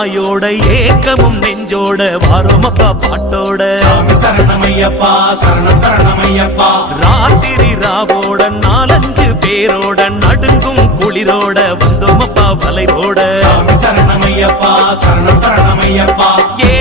தாயோட ஏக்கமும் நெஞ்சோட வாரோமப்பா பாட்டோட. சரணமையப்பா சரணம் சரணமையப்பா. ராத்திரி ராவோட நாலஞ்சு பேரோட நடுங்கும் குளிரோட வந்தோமப்பா வலையோட சரணமையப்பா சரணம் சரணமையப்பா. ஏ